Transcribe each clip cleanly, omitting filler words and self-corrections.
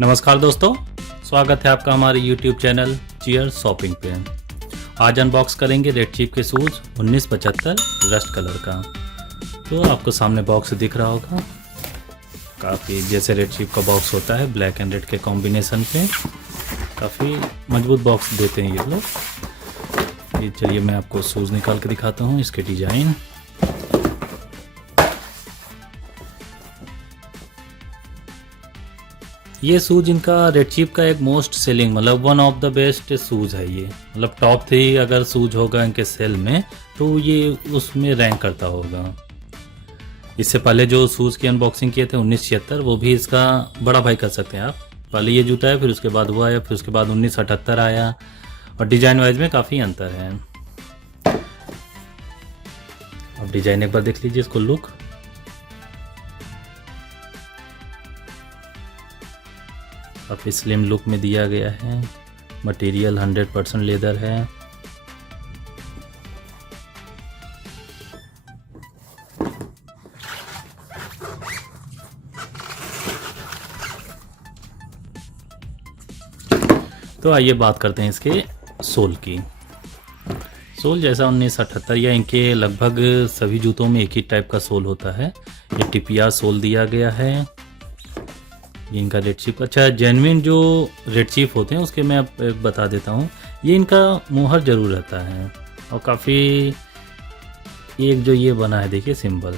नमस्कार दोस्तों, स्वागत है आपका हमारे YouTube चैनल चीयर शॉपिंग पे। आज अनबॉक्स करेंगे रेड चीफ के शूज़ 1975 रस्ट कलर का। तो आपको सामने बॉक्स दिख रहा होगा, काफ़ी जैसे रेड चीफ का बॉक्स होता है ब्लैक एंड रेड के कॉम्बिनेशन पे। काफ़ी मजबूत बॉक्स देते हैं ये लोग। ये चलिए मैं आपको शूज़ निकाल के दिखाता हूँ, इसके डिज़ाइन। ये शूज़ इनका रेड चीफ का एक मोस्ट सेलिंग मतलब one of the best shoes है ये। मतलब टॉप 3 अगर शूज़ होगा इनके सेल में तो ये उसमें रैंक करता होगा। इससे पहले जो शूज़ की अनबॉक्सिंग किए थे 1976, वो भी इसका बड़ा भाई कर सकते हैं आप। पहले ये जूता है, फिर उसके बाद वो आया, फिर उसके बाद 1978 आया, और डिज़ाइन वाइज में काफ़ी अंतर है। अब डिज़ाइन एक बार देख लीजिए, इसको लुक। काफ़ी स्लिम लुक में दिया गया है। मटेरियल 100% लेदर है। तो आइए बात करते हैं इसके सोल की। सोल जैसा 1978 या इनके लगभग सभी जूतों में एक ही टाइप का सोल होता है। ये टिपिया सोल दिया गया है। ये इनका रेड चीफ, अच्छा जेन्युइन जो रेड चीफ होते हैं उसके मैं अब बता देता हूँ। ये इनका मुहर जरूर रहता है, और काफ़ी एक जो ये बना है देखिए सिंबल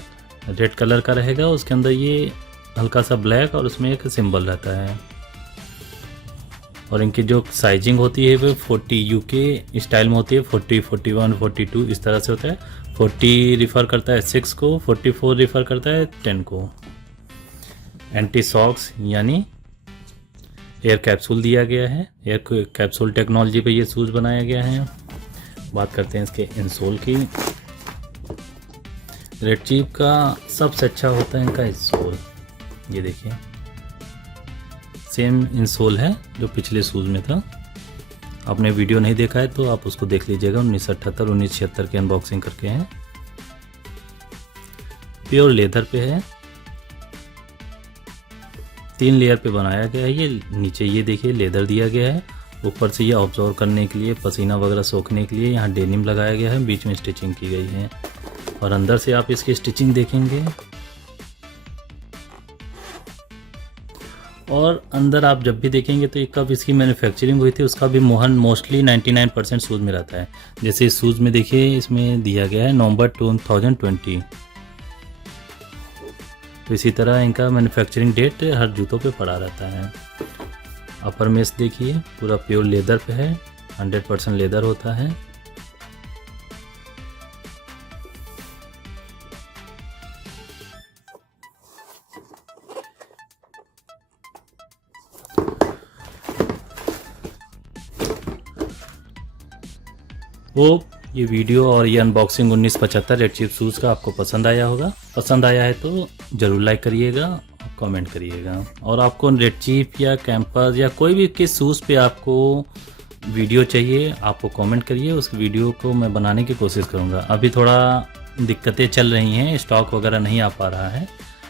रेड कलर का रहेगा, उसके अंदर ये हल्का सा ब्लैक और उसमें एक सिंबल रहता है। और इनकी जो साइजिंग होती है वो 40 यूके स्टाइल में होती है। 40, 41, 42 इस तरह से होता है। 40 रिफ़र करता है 6 को, 44 रिफ़र करता है 10 को। एंटी सॉक्स यानी एयर कैप्सूल दिया गया है। एयर कैप्सूल टेक्नोलॉजी पे ये शूज़ बनाया गया है। बात करते हैं इसके इंसोल की। रेड चीफ का सबसे अच्छा होता है इनका इंसोल। ये देखिए सेम इंसोल है जो पिछले शूज़ में था। आपने वीडियो नहीं देखा है तो आप उसको देख लीजिएगा, 1978 1976 की अनबॉक्सिंग करके हैं। प्योर लेदर पे है, 3 लेयर पे बनाया गया है। ये नीचे ये देखिए लेदर दिया गया है, ऊपर से ये ऑब्जर्व करने के लिए, पसीना वगैरह सोखने के लिए यहाँ डेनिम लगाया गया है, बीच में स्टिचिंग की गई है। और अंदर से आप इसकी स्टिचिंग देखेंगे, और अंदर आप जब भी देखेंगे तो कब इसकी मैन्युफैक्चरिंग हुई थी उसका भी मोहर मोस्टली 99% शूज़ में रहता है। जैसे इस शूज़ में देखिए इसमें दिया गया है नवंबर 2020। तो इसी तरह इनका मैन्युफैक्चरिंग डेट हर जूतों पे पड़ा रहता है। अपर मेस देखिए पूरा प्योर लेदर पे है, 100% लेदर होता है। वो ये वीडियो और ये अनबॉक्सिंग 1975 रेड चीफ शूज़ का आपको पसंद आया होगा। पसंद आया है तो ज़रूर लाइक करिएगा, कमेंट करिएगा। और आपको रेड चीफ या कैंपस या कोई भी किस शूज़ पे आपको वीडियो चाहिए आपको कमेंट करिए, उस वीडियो को मैं बनाने की कोशिश करूँगा। अभी थोड़ा दिक्कतें चल रही हैं, स्टॉक वगैरह नहीं आ पा रहा है,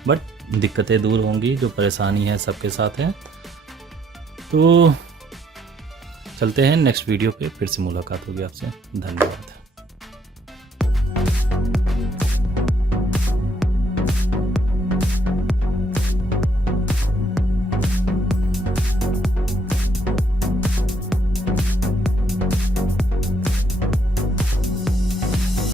बट दिक्कतें दूर होंगी। जो परेशानी है सबके साथ है। तो चलते हैं नेक्स्ट वीडियो पे, फिर से मुलाकात होगी आपसे। धन्यवाद।